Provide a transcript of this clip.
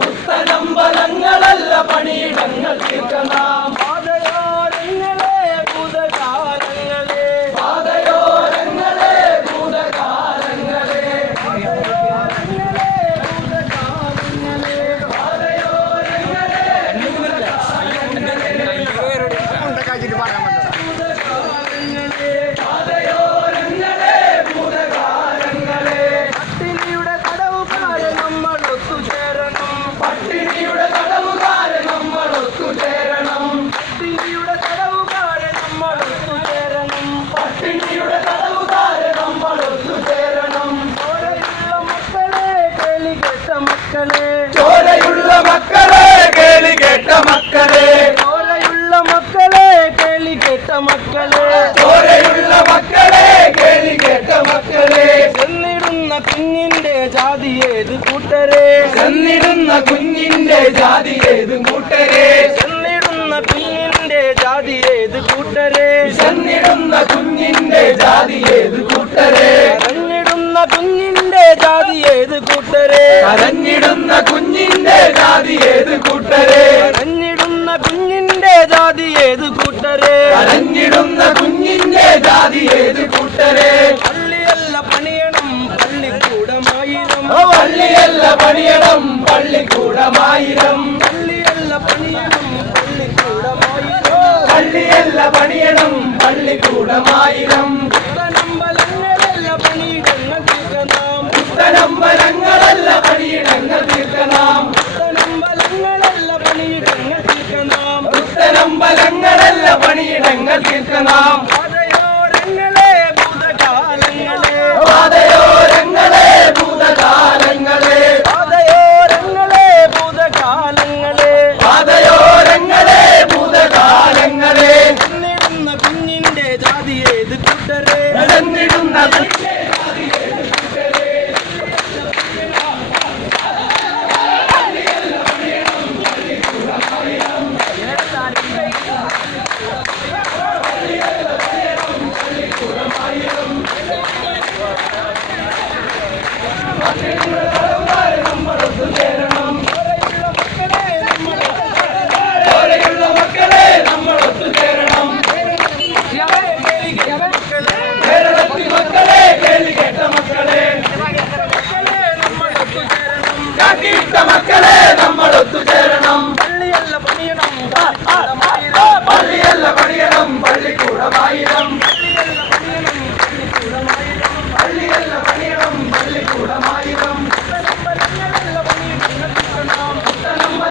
പുത്തനമ്പലങ്ങളല്ല പണിയിടങ്ങൾ തീർക്കണം. പാതയോരങ്ങളെ ഭൂതകാലങ്ങളെ, പാതയോരങ്ങളെ ഭൂതകാലങ്ങളെ, പാതയോരങ്ങളെ ഭൂതകാലങ്ങളെ, പാതയോരങ്ങളെ പാതയോരങ്ങളെ ഭൂതകാലങ്ങളെ. പട്ടിണിയുടെ തടവുകാരെ നമ്മൾ ഒത്തുചേരണം, പട്ടിണിയുടെ തടവുകാരെ നമ്മൾ ഒത്തുചേരണം, പട്ടിണിയുടെ തടവുകാരെ നമ്മൾ ഒത്തുചേരണം, പട്ടിണിയുടെ തടവുകാരെ നമ്മൾ ഒത്തുചേരണം. ചോരയുള്ള മക്കളെ കേളി കേട്ട മക്കളെ, ചോരയുള്ള മക്കളെ കേളി കേട്ട മക്കളെ, ചോരയുള്ള മക്കളെ കേളി കേട്ട മക്കളെ. ചെന്നിടുന്ന കുഞ്ഞിന്റെ ജാതി ഏത് കൂട്ടരെ, ചെന്നിടുന്ന കുഞ്ഞിന്റെ ജാതി ഏത് കൂട്ടരെ, ചെന്നിടുന്ന കുഞ്ഞിന്റെ ജാതി ഏത് കൂട്ടരെ, ചെന്നിടുന്ന കുഞ്ഞിന്റെ ജാതി ഏത് കൂട്ടരെ, കരഞ്ഞിടുന്ന കുഞ്ഞിന്റെ ജാതി ഏത് കൂട്ടരെ, കരഞ്ഞിടുന്ന കുഞ്ഞിന്റെ ജാതി ഏത് കൂട്ടരെ, കരഞ്ഞിടുന്ന കുഞ്ഞിന്റെ ജാതി ഏത് കൂട്ടരെ, കരഞ്ഞിടുന്ന കുഞ്ഞിന്റെ ജാതി ഏത് കൂട്ടരെ. പള്ളിയല്ല പണിയണം പള്ളിക്കൂടമായിരം, പള്ളിയല്ല പണിയണം പള്ളിക്കൂടമായിരം, പള്ളിയല്ല പണിയണം പള്ളിക്കൂടമായിരം, പള്ളിയല്ല പണിയണം പള്ളിക്കൂടമായിരം. പുത്തനമ്പലങ്ങളല്ല പണിയിടങ്ങൾ തീർക്കണം, പുത്തനമ്പലങ്ങളല്ല പണിയിടങ്ങൾ തീർക്കണം, പുത്തനമ്പലങ്ങളല്ല പണിയിടങ്ങൾ തീർക്കണം, പുത്തനമ്പലങ്ങളല്ല പണിയിടങ്ങൾ തീർക്കണം.